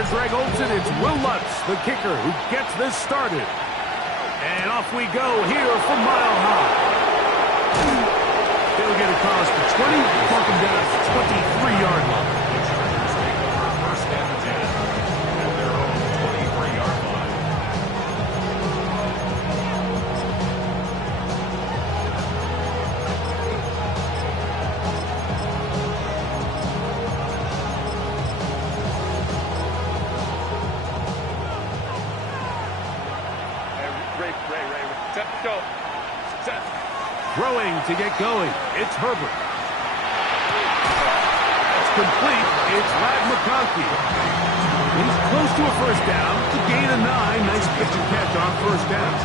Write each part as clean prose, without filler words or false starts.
to Greg Olsen. It's Will Lutz, the kicker, who gets this started. And off we go here from Mile High. They'll get across the 20, mark them down at the 23-yard line. First and 10 at their own 23-yard line. Set, go. Set. Throwing to get going. It's Herbert. It's complete. It's Ladd McConkey. He's close to a first down. It's a gain of 9. Nice pitch and catch on first down.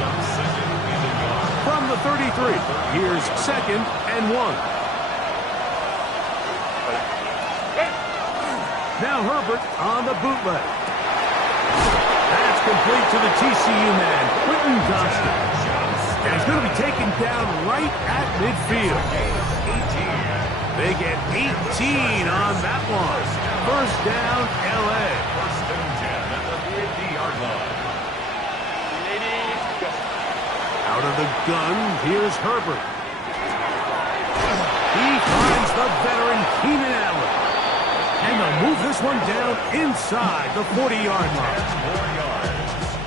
From the 33, here's 2nd and 1. Now Herbert on the bootleg. That's complete to the TCU man, Quentin Johnston. And he's going to be taken down right at midfield. They get 18 on that one. First down, L.A. First and 10 at the 50-yard line. Out of the gun, here's Herbert. He finds the veteran Keenan Allen. And they'll move this one down inside the 40-yard line. 4 yards.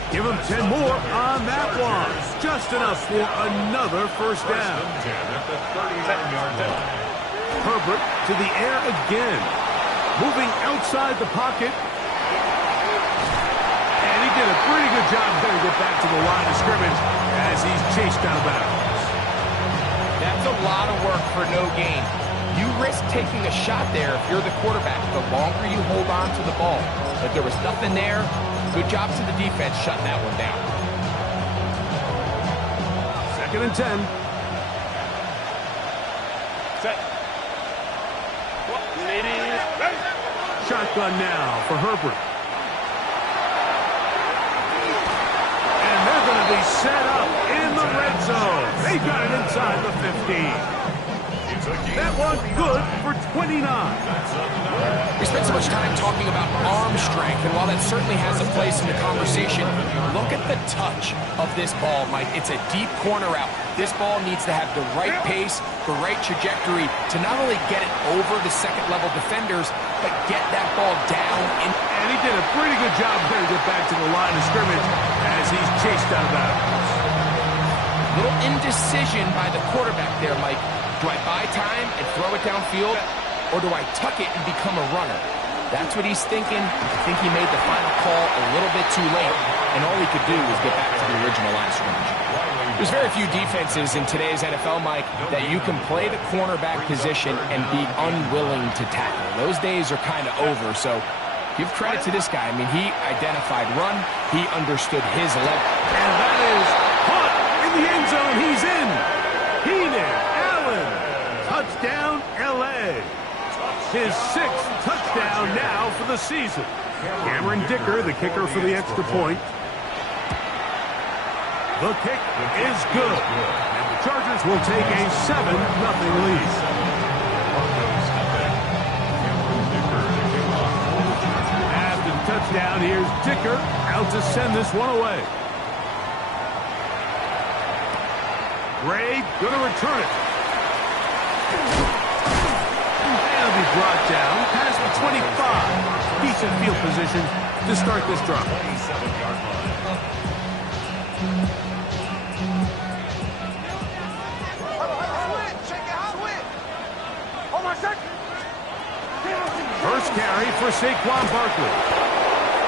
Give him 10 more on that one. Just enough for another first down. First and 10 at the 39-yard line. Herbert to the air again. Moving outside the pocket. And he did a pretty good job there to get back to the line of scrimmage as he's chased out of bounds. That's a lot of work for no gain. You risk taking a shot there if you're the quarterback the longer you hold on to the ball. But there was nothing there. Good job to the defense shutting that one down. 2nd and 10. Set. Shotgun now for Herbert. And they're going to be set up in the red zone. They got it inside the 15. That one's good for 29. We spent so much time talking about arm strength, and while that certainly has a place in the conversation, look at the touch of this ball, Mike. It's a deep corner out. This ball needs to have the right pace, the right trajectory to not only get it over the second-level defenders, but get that ball down. And he did a pretty good job there to get back to the line of scrimmage as he's chased out of bounds. Little indecision by the quarterback there, Mike. Do I buy time and throw it downfield, or do I tuck it and become a runner? That's what he's thinking. I think he made the final call a little bit too late, and all he could do was get back to the original line of scrimmage. There's very few defenses in today's NFL, Mike, that you can play the cornerback position and be unwilling to tackle. Those days are kind of over, so give credit to this guy. I mean, he identified run. He understood his level. And that is caught in the end zone. He's in. Keenan Allen. Touchdown, L.A. His 6th touchdown now for the season. Cameron Dicker, the kicker for the extra point. The kick is good. And the Chargers will take a 7-0 lead. After the touchdown, here's Dicker out to send this one away. Gray going to return it. That'll be brought down past the 25. Decent field position to start this drive. 27-yard line. First carry for Saquon Barkley.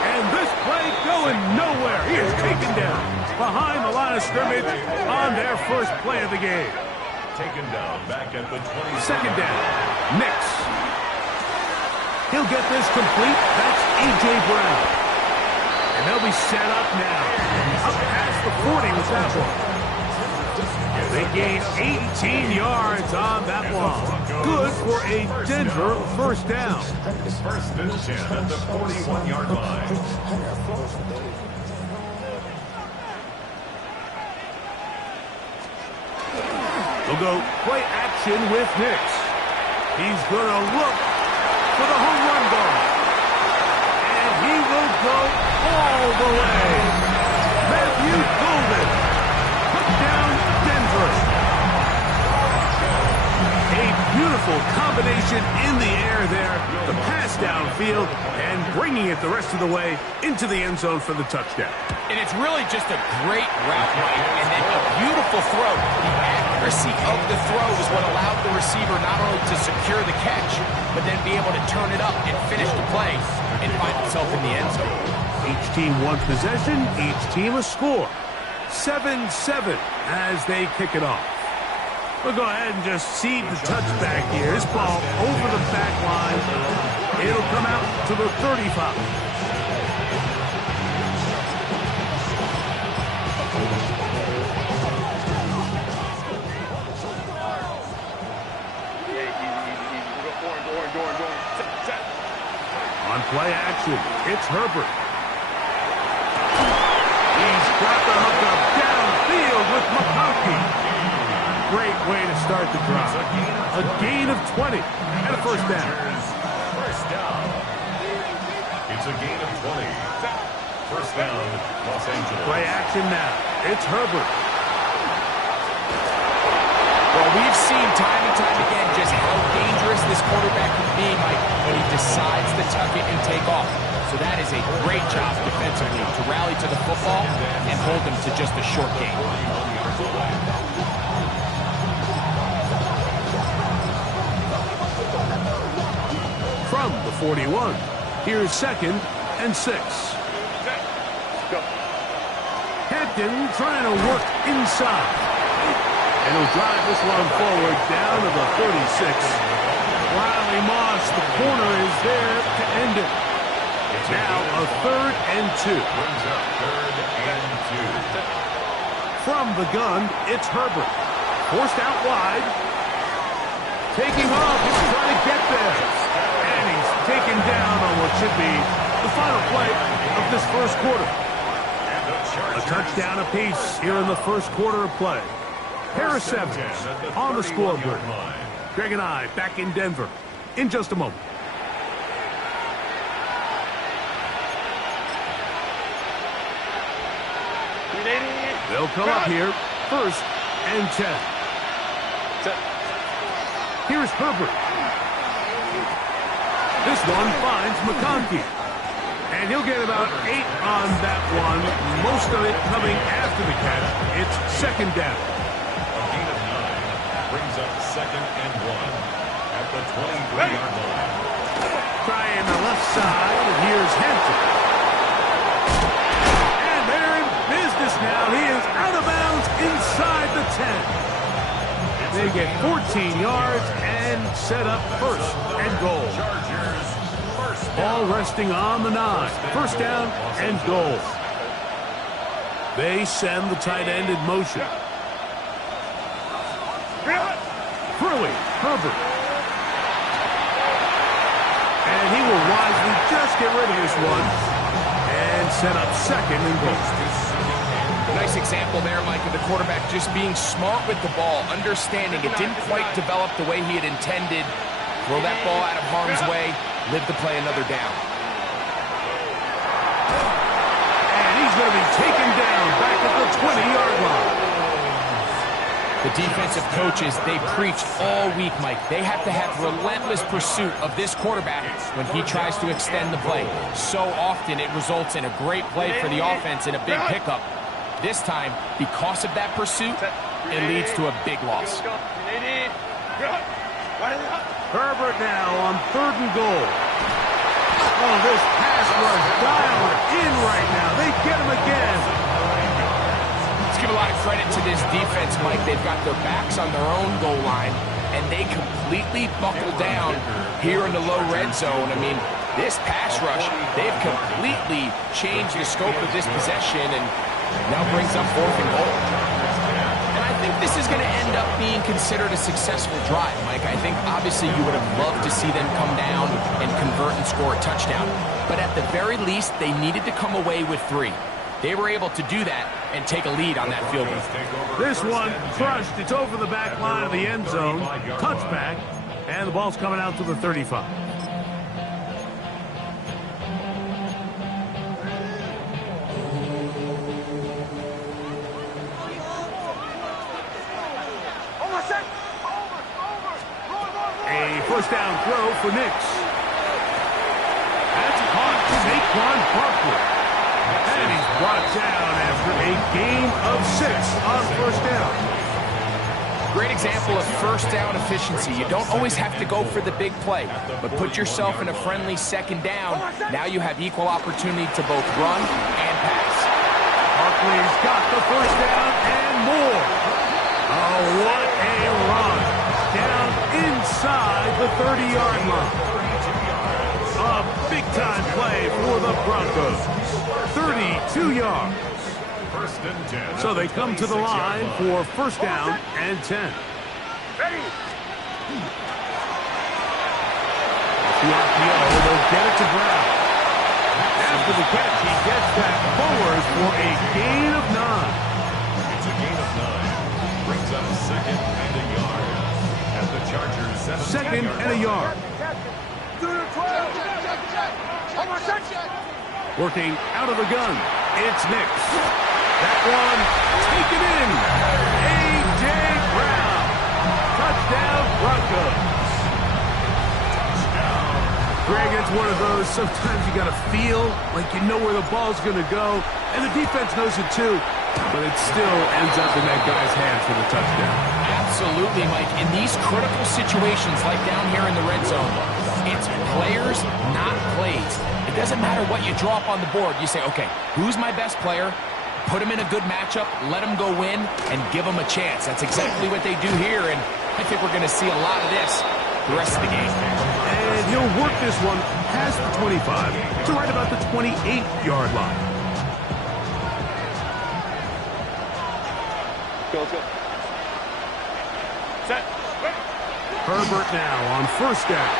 And this play going nowhere. He is taken down behind the line of scrimmage on their first play of the game. Taken down back at the 20. 2nd down. Nix. He'll get this complete. That's A.J. Brown. And they'll be set up now. Up past the 40 with that one. They gain 18 yards on that one. Good for a Denver first down. First and 10 at the 41-yard line. They'll go play action with Nix. He's going to look for the home run ball. And he he will go all the way. Matthew Golden, touchdown Denver. A beautiful combination in the air there, the pass downfield, and bringing it the rest of the way into the end zone for the touchdown. And it's really just a great route, Mike, and then a beautiful throw. The accuracy of the throw is what allowed the receiver not only to secure the catch, but then be able to turn it up and finish the play and find himself in the end zone. Each team one possession, each team a score. 7-7 as they kick it off. We'll go ahead and just seed the touchback here. This ball over the back line. It'll come out to the 35. On play action, it's Herbert. He's got the hookup downfield with McConkey. Great way to start the drive. A gain of 20 and a first down. First down. It's a gain of 20. First down, Los Angeles. Play action now. It's Herbert. Well, we've seen time and time again just how dangerous this quarterback can be, Mike, when he decides to tuck it and take off. So that is a great job defensively to rally to the football and hold him to just a short gain. From the 41, here's 2nd and 6. Hampton trying to work inside. And he'll drive this one forward down to the 36. Riley Moss, the corner, is there to end it. It's now a 3rd and 2. From the gun, it's Herbert. Forced out wide. Taking off, he's trying to get there. And he's taken down on what should be the final play of this first quarter. A touchdown apiece here in the first quarter of play. Harris Evans on the scoreboard. Greg and I back in Denver in just a moment. They'll come up here, 1st and 10. Here's Herbert. This one finds McConkey. And he'll get about 8 on that one, most of it coming after the catch. It's 2nd down. A gain of 9 brings up 2nd and 1 at the 23-yard line. Trying the left side, and here's Hampton. And they're in business now. He is out of bounds inside the 10. They get 14 yards and set up 1st and goal. Ball resting on the 9. First down and goal. They send the tight end in motion. Throwing, Herbert. And he will wisely just get rid of this one and set up 2nd and goal. Nice example there, Mike, of the quarterback just being smart with the ball, understanding it didn't quite develop the way he had intended. Throw that ball out of harm's way, live to play another down. And he's going to be taken down back at the 20-yard line. The defensive coaches, they preached all week, Mike. They have to have relentless pursuit of this quarterback when he tries to extend the play. So often it results in a great play for the offense and a big pickup. This time, because of that pursuit, it leads to a big loss. Herbert now on 3rd and goal. Oh, this pass rush dialing in right now. They get him again. Let's give a lot of credit to this defense, Mike. They've got their backs on their own goal line, and they completely buckle down here in the low red zone. I mean, this pass rush, they've completely changed the scope of this possession and now brings up 4th and goal. And I think this is going to end up being considered a successful drive, Mike. I think obviously you would have loved to see them come down and convert and score a touchdown. But at the very least, they needed to come away with 3. They were able to do that and take a lead on that field goal. This one crushed. It's over the back line of the end zone. Touchback. And the ball's coming out to the 35. first down throw for Nix. That's caught Saquon Barkley. And he's brought down after a gain of 6 on first down. Great example of first down efficiency. You don't always have to go for the big play, but put yourself in a friendly second down. Now you have equal opportunity to both run and pass. Barkley's got the first down and more. Oh, what a run. Down inside the 30-yard line. A big-time play for the Broncos. 32 yards. First and 10. So they come to the line for first down and 10. Ready. The RPO, they'll get it to Brown. After the catch, he gets that forward for a gain of 9. It's a gain of 9. Brings up second and a yard. At the Chargers' Second and a yard. Working out of the gun, it's Nix. That one taken in. A.J. Brown. Touchdown, Broncos. Greg, it's one of those, sometimes you got to feel like you know where the ball's going to go, and the defense knows it too, but it still ends up in that guy's hands for the touchdown. Absolutely, Mike. In these critical situations, like down here in the red zone, it's players, not plays. It doesn't matter what you draw up on the board. You say, okay, who's my best player? Put him in a good matchup, let him go win, and give him a chance. That's exactly what they do here, and I think we're going to see a lot of this the rest of the game. And he'll work this one past the 25 to right about the 28-yard line. Go, go. Set. Herbert now on first down.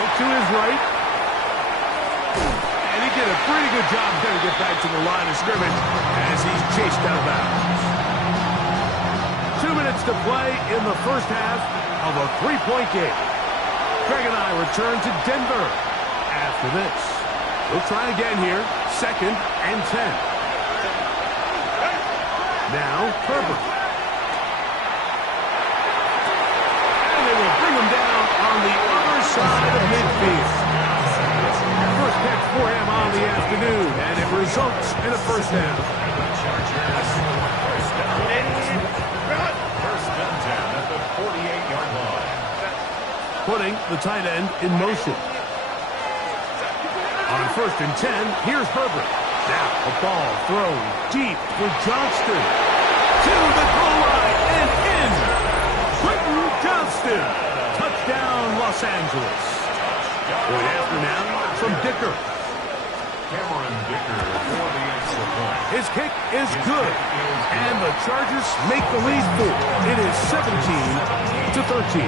Out to his right. And he did a pretty good job there to get back to the line of scrimmage as he's chased out of bounds. 2 minutes to play in the first half of a 3-point game. Greg and I return to Denver after this. We'll try again here. Second and 10. Now Herbert. And they will bring him down on the other side of midfield. First catch for him on the afternoon, and it results in a first down. First and 10 at the 48-yard line. Putting the tight end in motion. On first and 10, here's Herbert. Now a ball thrown deep for Johnston. To the goal line and in. Quentin Johnston. Touchdown, Los Angeles. Point after now from Dicker. Cameron Dicker for the extra point. His kick is good. And the Chargers make the lead 4. It is 17-13.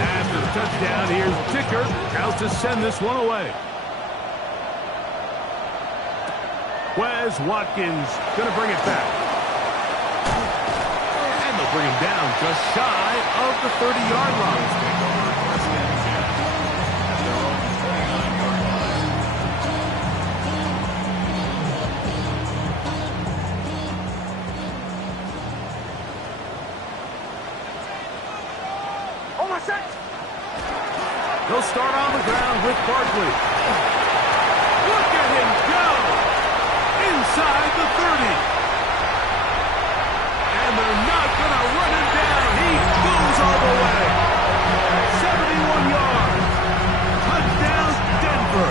After the touchdown, here's Dicker out to send this one away. Wes Watkins going to bring it back. And they'll bring him down just shy of the 30-yard line. He'll start on the ground with Barkley. Look at him go! Inside the 30. And they're not going to run him down. He goes all the way. 71 yards. Touchdown, Denver.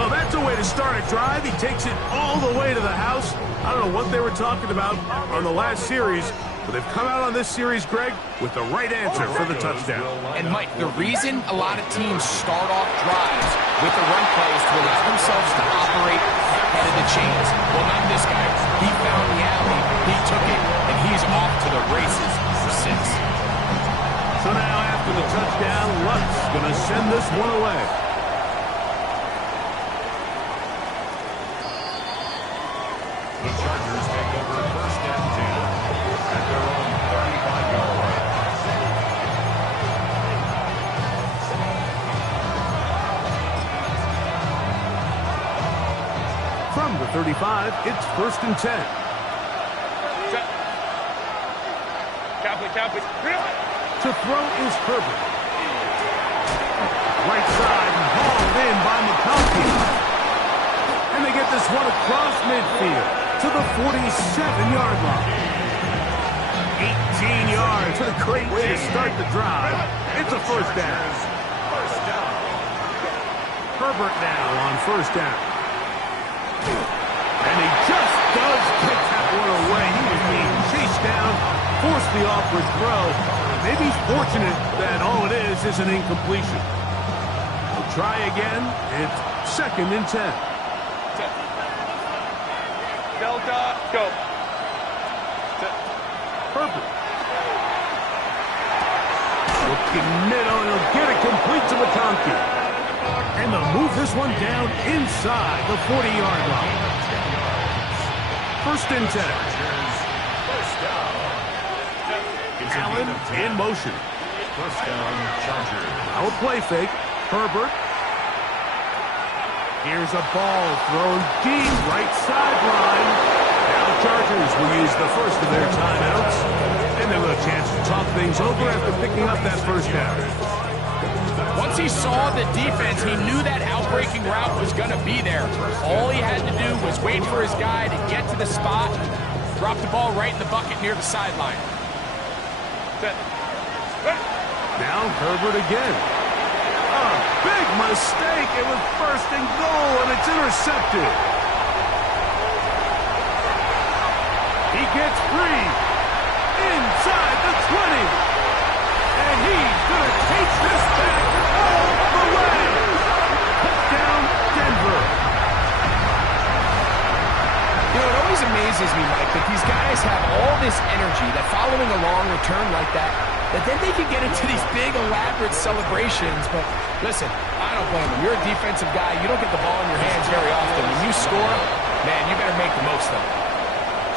Well, that's a way to start a drive. He takes it all the way to the house. I don't know what they were talking about on the last series, but they've come out on this series, Greg, with the right answer for the touchdown. And, Mike, the reason a lot of teams start off drives with the run play is to allow themselves to operate ahead of the chains. Well, not this guy. He found the alley, he took it, and he's off to the races for 6. So now after the touchdown, Lutz going to send this one away. The Chargers take over first and 10 at their own 35-yard line. From the 35, it's first and 10. To throw is Herbert. Right side and hauled in by McConkey. And they get this one across midfield to the 47-yard line. 18 yards. What a great way to start the drive. It's a first down. Herbert now on first down. And he just does kick that one away. He was being chased down, forced the awkward throw. Maybe he's fortunate that all it is an incompletion. We'll try again. It's 2nd and 10. Delta, go. Herbert. Looking middle, he'll get it complete to McConkey. And they'll move this one down inside the 40-yard line. 1st and 10. Allen in motion. First down, Chargers. Now a play fake. Herbert. Here's a ball thrown deep, right sideline. Now the Chargers will use the first of their timeouts. And they'll have a chance to talk things over after picking up that first down. Once he saw the defense, he knew that outbreaking route was going to be there. All he had to do was wait for his guy to get to the spot, drop the ball right in the bucket near the sideline. Now Herbert again. A big mistake. It was 1st and goal, and it's intercepted. He gets free inside the 20. And he's going to take this back all the way. Touchdown, Denver. You know, it always amazes me, Mike, that these guys have all this energy, that following a long return like that then they can get into these big, elaborate celebrations. But listen, I don't blame them. You're a defensive guy. You don't get the ball in your hands very often. When you score, man, you better make the most of it.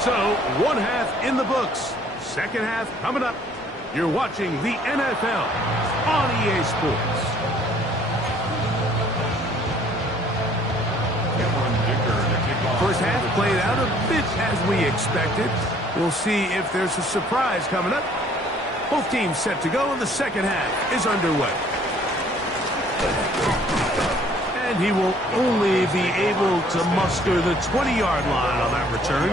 So, 1 half in the books. 2nd half coming up. You're watching the NFL on EA Sports. First half played out a bit as we expected. We'll see if there's a surprise coming up. Both teams set to go, and the 2nd half is underway. And he will only be able to muster the 20-yard line on that return.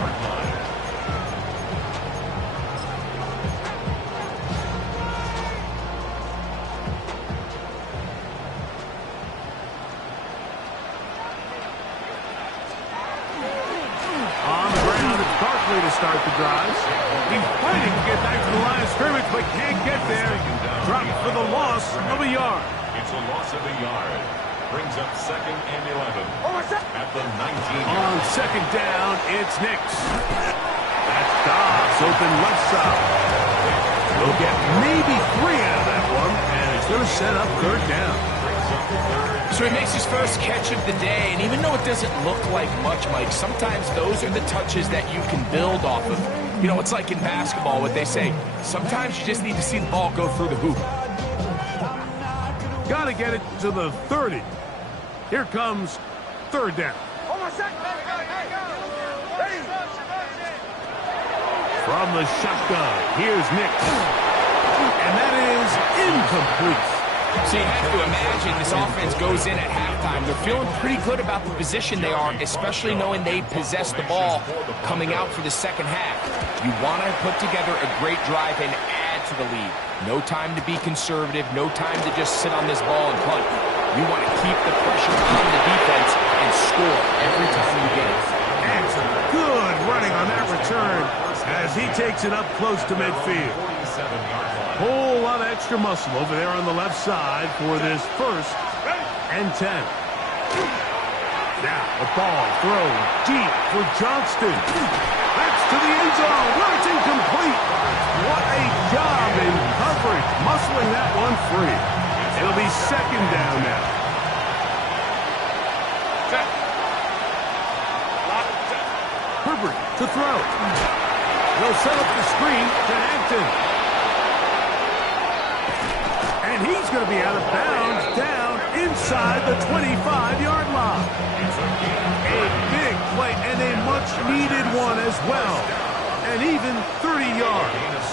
To start the drive. He's fighting to get back to the line of scrimmage, but can't get there. Dropped for the loss of a yard. It's a loss of a yard. Brings up 2nd and 11 at the 19. On 2nd down, it's Nix. That's Dobbs open left side. We'll get maybe 3 out of that one, and it's going to set up 3rd down. So he makes his first catch of the day, and even though it doesn't look like much, Mike, sometimes those are the touches that you can build off of. You know, it's like in basketball, what they say, sometimes you just need to see the ball go through the hoop. Got to get it to the 30. Here comes 3rd down. From the shotgun, here's Nix. And that is incomplete. So you have to imagine this offense goes in at halftime. They're feeling pretty good about the position they are, especially knowing they possess the ball coming out for the 2nd half. You want to put together a great drive and add to the lead. No time to be conservative. No time to just sit on this ball and punt. You want to keep the pressure on the defense and score every time you get it. And some good running on that return as he takes it up close to midfield. Whole lot of extra muscle over there on the left side for this 1st and 10. Now a ball thrown deep for Johnston. That's to the end zone where it's incomplete. What a job in coverage, muscling that one free. It'll be 2nd down now. Herbert to throw. They'll set up the screen to Hampton. And he's going to be out of bounds down inside the 25-yard line. A big play and a much-needed one as well. And even 30 yards.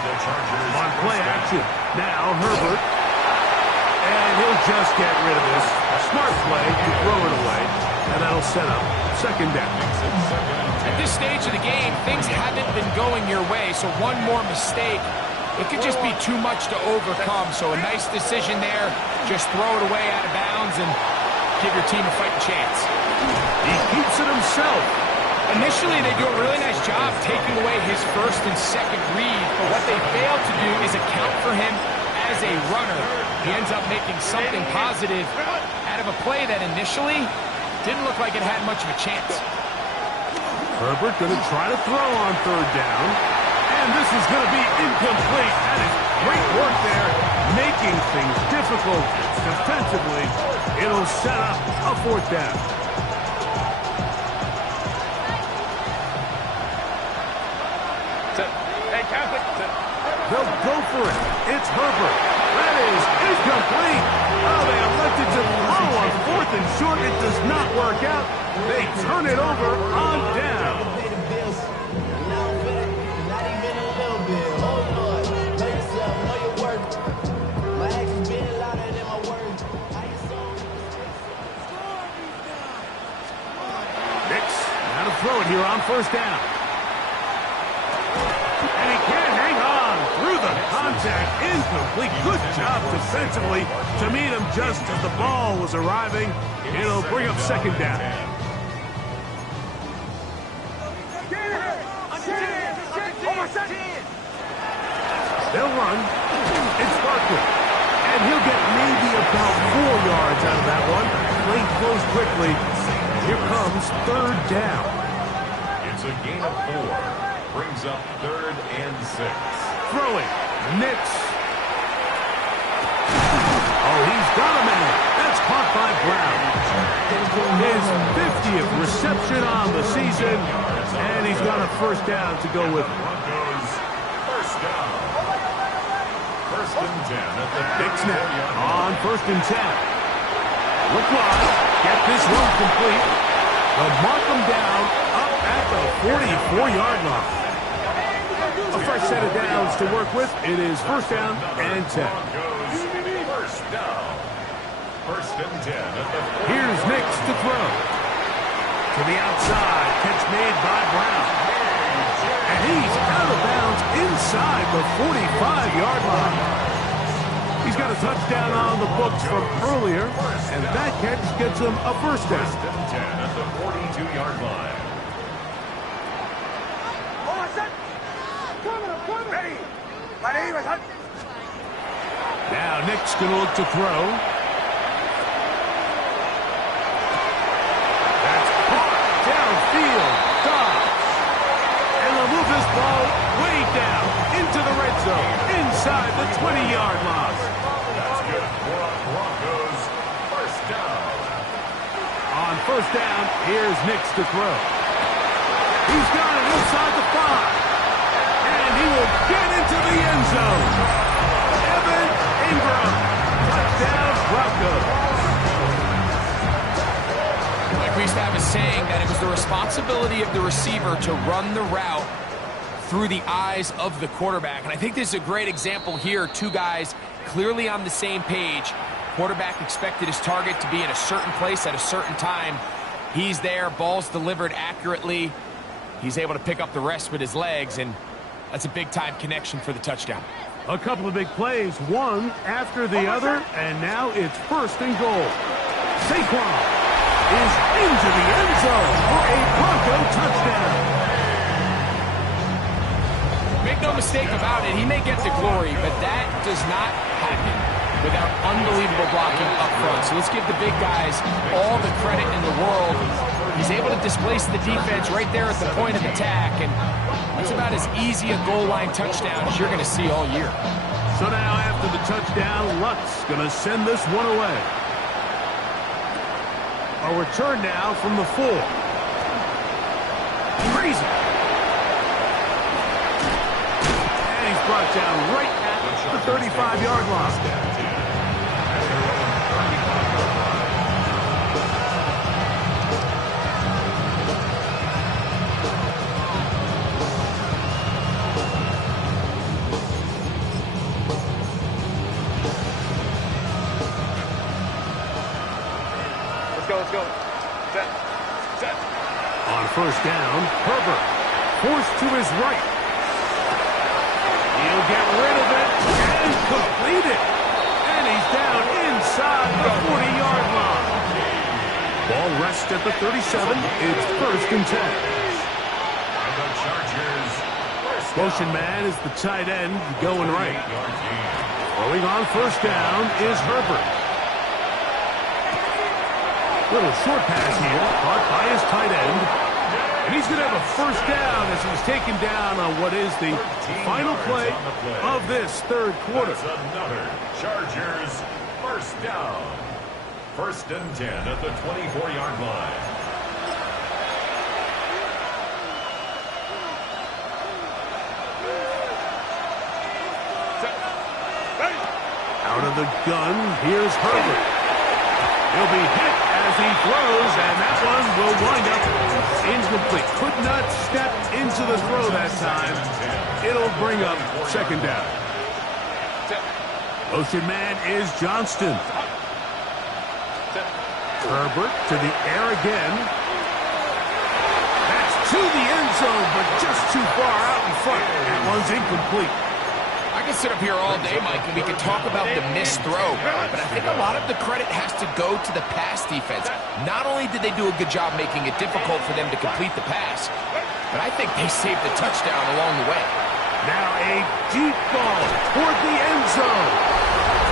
the Chargers. On play action. Now Herbert. And he'll just get rid of this. Smart play to throw it away. And that'll set up second down. At this stage of the game, things haven't been going your way, so one more mistake, it could just be too much to overcome. So a nice decision there. Just throw it away out of bounds and give your team a fighting chance. He keeps it himself. Initially, they do a really nice job taking away his first and second read, but what they fail to do is account for him as a runner. He ends up making something positive out of a play that initially didn't look like it had much of a chance. Herbert going to try to throw on third down. And this is going to be incomplete. That is great work there, making things difficult defensively. It'll set up a fourth down. They'll go for it. It's Herbert. That is incomplete. Oh, they elected to throw on fourth and short. It does not work out. They turn it over on down. Nix, now to throw it here on first down. And he can't hang on through the contact. Incomplete. Good job defensively to meet him just as the ball was arriving. It'll bring up second down. They'll run. It's Barkley. And he'll get maybe about 4 yards out of that one. Play close quickly. Here comes third down. It's a gain of 4. Brings up 3rd and 6. Throwing. Nix. Oh, he's got a man. That's caught by Brown. His 50th reception on the season. And he's got a first down to go with it. Broncos, first down. First and 10 at the Big snap on first and 10. Look wide. Get this one complete. But mark them down up at the 44-yard line. A fresh set of downs to work with. It is first down and 10. Broncos, first down. First and 10 at the Here's Nix to throw. To the outside. Catch made by Brown. And he's out of bounds inside the 45-yard line. He's got a touchdown on the books from earlier, and that catch gets him a first down. First and 10 at the 42-yard line. Now Nick's going to look to throw. That's caught downfield. Dobbs. And they'll move this ball way down into the red zone, inside the 20-yard line. That's good for Broncos. First down. On first down, here's Nix to throw. He's got it inside the 5. And he will get into the end zone. Evan Ingram. Touchdown, Broncos. Like we used to have a saying that it was the responsibility of the receiver to run the route through the eyes of the quarterback. And I think this is a great example here. Two guys clearly on the same page. Quarterback expected his target to be in a certain place at a certain time. He's there, ball's delivered accurately. He's able to pick up the rest with his legs, and that's a big-time connection for the touchdown. A couple of big plays, one after the other, and now it's first and goal. Saquon is into the end zone for a Bronco touchdown. Make no mistake about it, he may get the glory, but that does not happen without unbelievable blocking up front. So let's give the big guys all the credit in the world. He's able to displace the defense right there at the point of attack, and that's about as easy a goal line touchdown as you're going to see all year. So now after the touchdown, Lutz going to send this one away. A return now from the 4. Crazy. And he's brought down right at the 35-yard line. first down. Herbert forced to his right. He'll get rid of it and complete it. And he's down inside the 40-yard line. Ball rests at the 37. It's first and 10. And the Chargers. Motion man is the tight end going right. Throwing on first down is Herbert. Little short pass here, caught by his tight end. And he's going to have a first down as he's taken down on what is the final play of this third quarter. That's another Chargers first down. First and 10 at the 24-yard line. Out of the gun, here's Herbert. He'll be hit as he throws, and that one will wind up incomplete. Could not step into the throw that time. It'll bring up second down. Motion man is Johnston. Herbert to the air again. That's to the end zone, but just too far out in front. That one's incomplete. I can sit up here all day, Mike, and we can talk about the missed throw, but I think a lot of the credit has to go to the pass defense. Not only did they do a good job making it difficult for them to complete the pass, but I think they saved the touchdown along the way. Now a deep ball toward the end zone.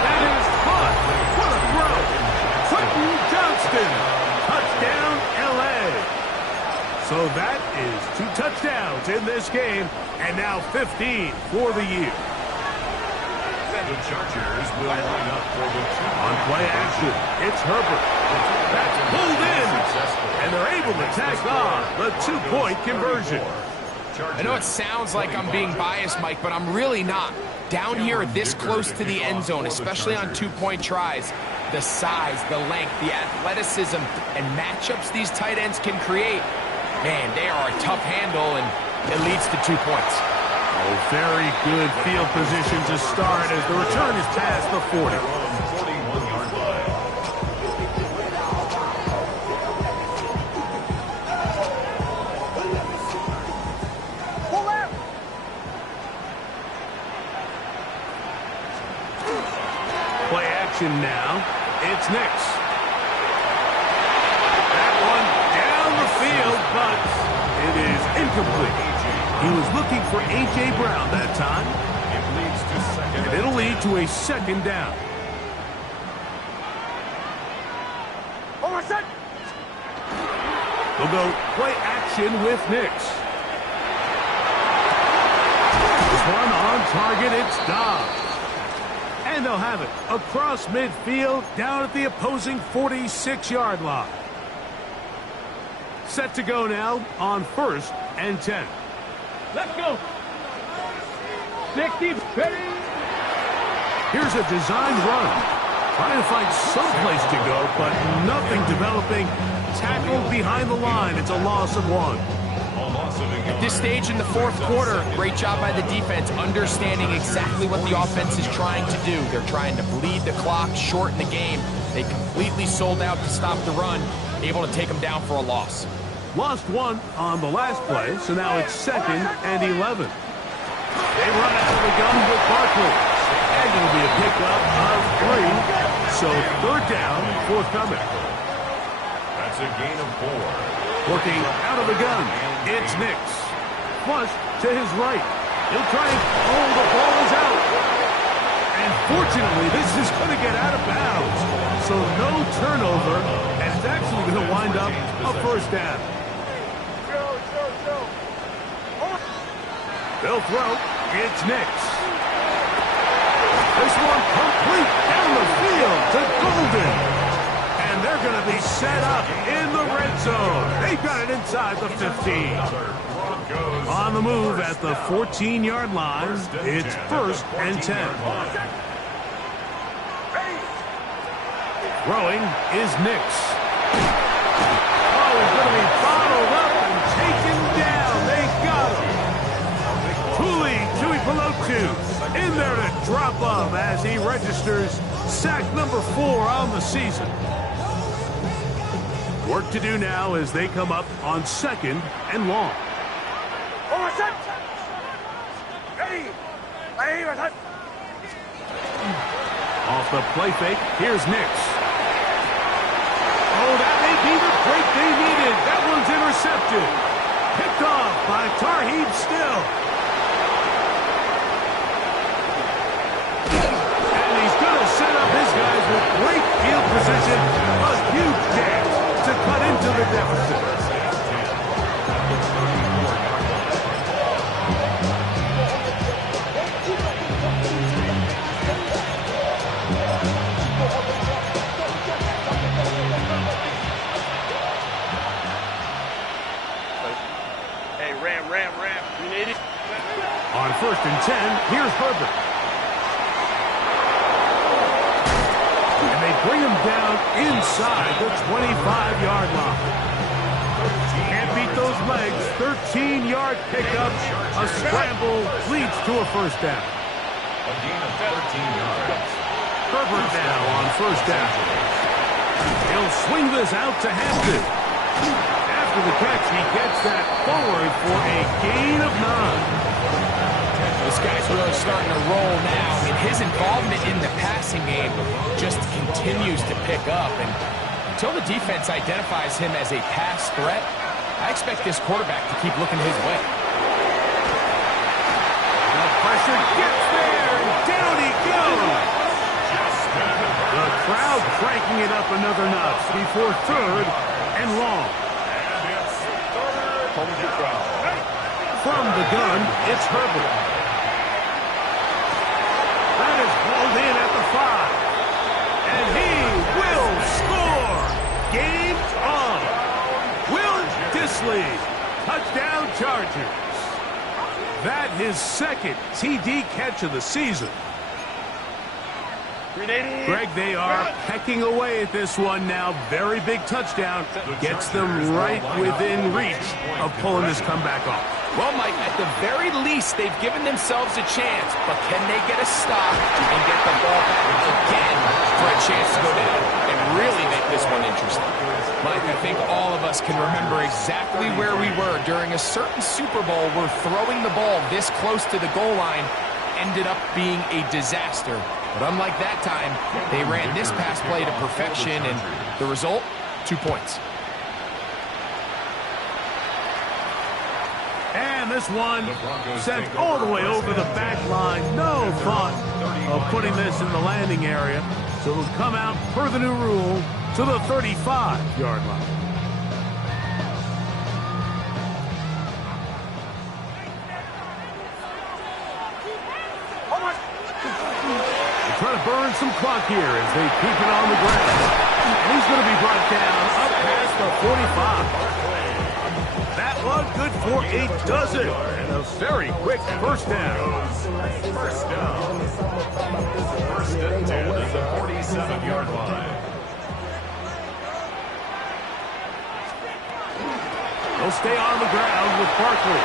That is caught. What a throw. Quentin Johnston. Touchdown, L.A. So that is 2 touchdowns in this game, and now 15 for the year. The Chargers will line up for the On play action, it's Herbert. That's pulled in, and they're able to tack on the 2-point conversion. I know it sounds like I'm being biased, Mike, but I'm really not. Down here this close to the end zone, especially on 2-point tries, the size, the length, the athleticism, and matchups these tight ends can create, man, they are a tough handle, and it leads to 2 points. Oh, very good field position to start as the return is past the 40. 41-yard line. Play action now. It's Nix. That one down the field, but it is incomplete. He was looking for A.J. Brown that time. It leads to second. And it'll lead to a second down. We'll go play action with Nix. This one on target, it's Dobbs. And they'll have it across midfield down at the opposing 46-yard line. Set to go now on first and 10. Let's go. 60, ready. Here's a designed run. Trying to find some place to go, but nothing developing. Tackled behind the line. It's a loss of 1. At this stage in the fourth quarter, great job by the defense, understanding exactly what the offense is trying to do. They're trying to bleed the clock, shorten the game. They completely sold out to stop the run, able to take them down for a loss. Lost 1 on the last play, so now it's second and 11. They run out of the gun with Barkley. And it'll be a pickup of 3. So third down, forthcoming. That's a gain of 4. Working out of the gun, it's Nix. Flush to his right. He'll try and, the ball is out. And fortunately, this is going to get out of bounds. So no turnover, and it's actually going to wind up a first down. They'll throw. It's Nix. This one complete down the field to Golden. And they're going to be set up in the red zone. They've got it inside the 15. On the move at the 14-yard line, it's first and 10. Throwing is Nix. Oh, he's going to be bottled up and taken down. They got him. Tui Pelotu in there to drop up as he registers sack number 4 on the season. Work to do now as they come up on 2nd and long. Off the play fake, here's Nix. Oh, that may be the break they needed. That one's intercepted. Picked off by Tarheeb Still. And he's going to set up his guys with great field position. A huge chance to cut into the deficit. On 1st and 10, here's Herbert. And they bring him down inside the 25-yard line. Can't beat those legs. 13-yard pickup. A scramble leads to a first down. A gain of 13 yards. Herbert now on 1st down. He'll swing this out to Hampton. After the catch, he gets that forward for a gain of 9. This guy's really starting to roll now, and his involvement in the passing game just continues to pick up. And until the defense identifies him as a pass threat, I expect this quarterback to keep looking his way. The pressure gets there, and down he goes. The crowd cranking it up another notch before 3rd and long. From the gun, it's Herbert. That is hauled in at the 5. And he will score. Game on. Will Dissly. Touchdown Chargers. That his 2nd TD catch of the season. Greg, they are pecking away at this one now. Very big touchdown. Gets them right within reach of pulling this comeback off. Well, Mike, at the very least, they've given themselves a chance. But can they get a stop and get the ball back again for a chance to go down and really make this one interesting? Mike, I think all of us can remember exactly where we were during a certain Super Bowl where throwing the ball this close to the goal line ended up being a disaster. But unlike that time, they ran this pass play to perfection, and the result, 2 points. And this one sent all the way over the back line. No thought of putting this in the landing area. So it'll come out per the new rule to the 35-yard line. Try to burn some clock here as they keep it on the ground. And he's going to be brought down up past the 45. That one good for a dozen. And a very quick first down. First down. 1st and 10 at the 47-yard line. He'll stay on the ground with Barkley.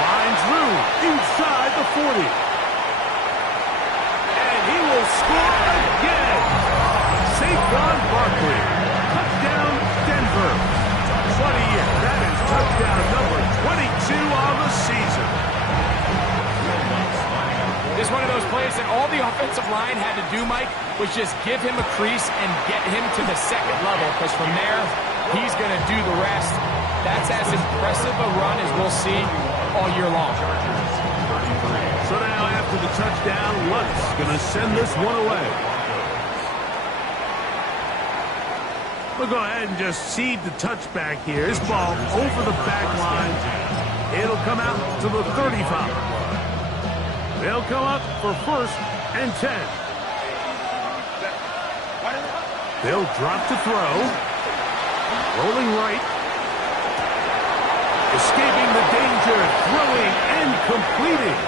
Finds room inside the 40. He will score again. Saquon Barkley. Touchdown, Denver. What a year. That is touchdown number 22 on the season. This is one of those plays that all the offensive line had to do, Mike, was just give him a crease and get him to the 2nd level, because from there, he's going to do the rest. That's as impressive a run as we'll see all year long. So now after the touchdown, Lutz going to send this one away. We'll go ahead and just cede the touchback here. This ball over the back line. It'll come out to the 35. They'll come up for 1st and 10. They'll drop to throw. Rolling right. Escaping the danger. Throwing and completing.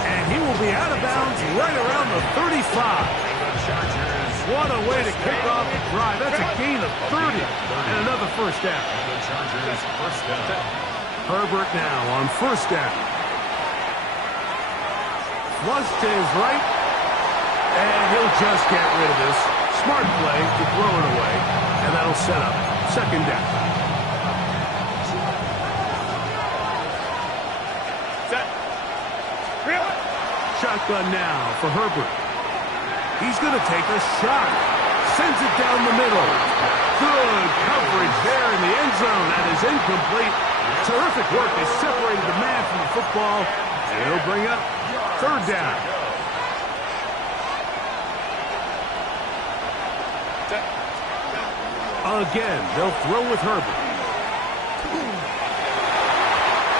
And he will be out of bounds right around the 35. What a way to kick off the drive. That's a gain of 30. And another first down. Herbert now on 1st down. Flush to his right. And he'll just get rid of this. Smart play to throw it away. And that'll set up Second down. Set. Shotgun now for Herbert. He's going to take a shot. Sends it down the middle. Good coverage there in the end zone. That is incomplete. Terrific work. They separated the man from the football. And it'll bring up third down. Again, they'll throw with Herbert.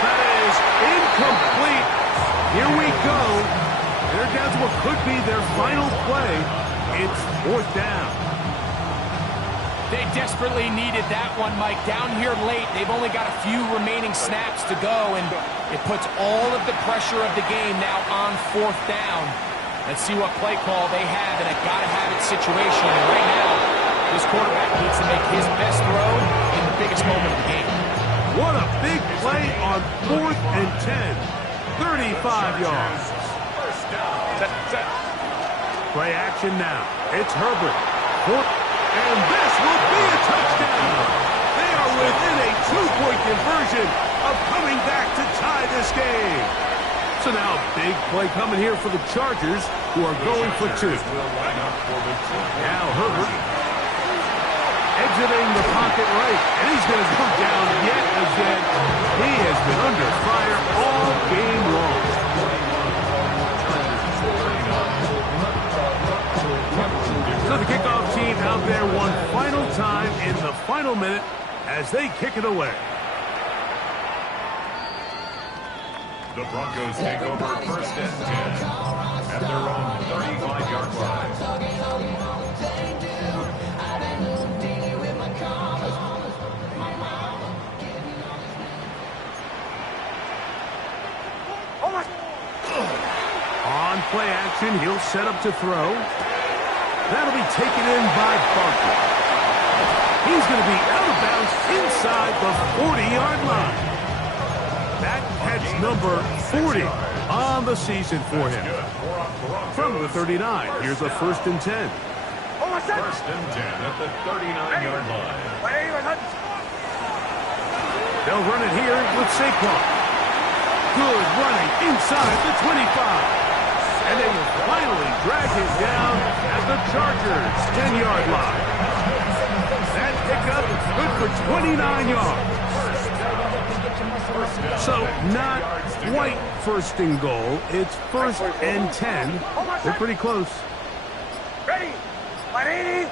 That is incomplete. Here we go. They're down to what could be their final play. It's fourth down. They desperately needed that one, Mike. Down here late, they've only got a few remaining snaps to go, and it puts all of the pressure of the game now on fourth down. Let's see what play call they have in a gotta-have-it situation. And right now, this quarterback needs to make his best throw in the biggest moment of the game. What a big play on 4th and 10. 35 yards. Set. Play action now. It's Herbert. And this will be a touchdown. They are within a 2-point conversion of coming back to tie this game. So now big play coming here for the Chargers, who are going for 2. Now Herbert exiting the pocket right, and he's going to go down yet again. He has been under fire all game long. So the kickoff team out there one final time in the final minute as they kick it away. The Broncos take over 1st and 10 at their own 35-yard line. On play action, he'll set up to throw. That'll be taken in by Barkley. He's going to be out of bounds inside the 40-yard line. That catch number 40 on the season for him. From the 39, here's a 1st and 10. 1st and 10 at the 39-yard line. They'll run it here with Saquon. Good running inside the 25. And they will finally drag him down at the Chargers' 10-yard line. That pickup is good for 29 yards. So not quite 1st and goal. It's 1st and 10. They're pretty close. Ready. 180.